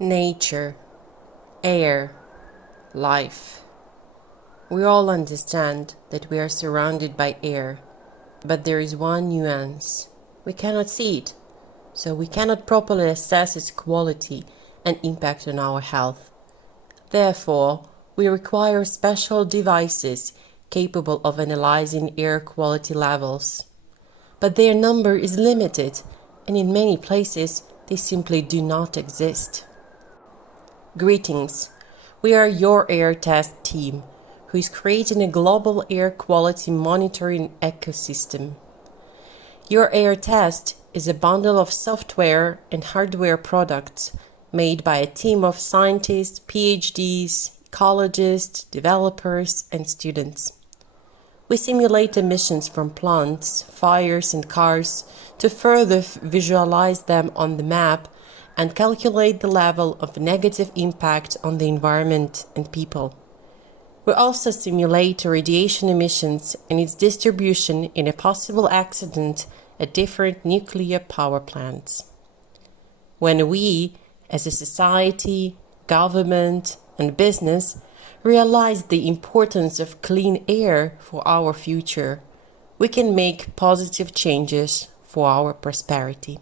Nature, air, life. We all understand that we are surrounded by air, but there is one nuance. We cannot see it, so we cannot properly assess its quality and impact on our health. Therefore, we require special devices capable of analyzing air quality levels. But their number is limited, and in many places they simply do not exist. Greetings, we are your air test team, who is creating a global air quality monitoring ecosystem. Your Air Test is a bundle of software and hardware products made by a team of scientists, PhDs, ecologists, developers, and students. We simulate emissions from plants, fires, and cars to further visualize them on the map and calculate the level of negative impact on the environment and people. We also simulate radiation emissions and its distribution in a possible accident at different nuclear power plants. When we, as a society, government, and business, realize the importance of clean air for our future, we can make positive changes for our prosperity.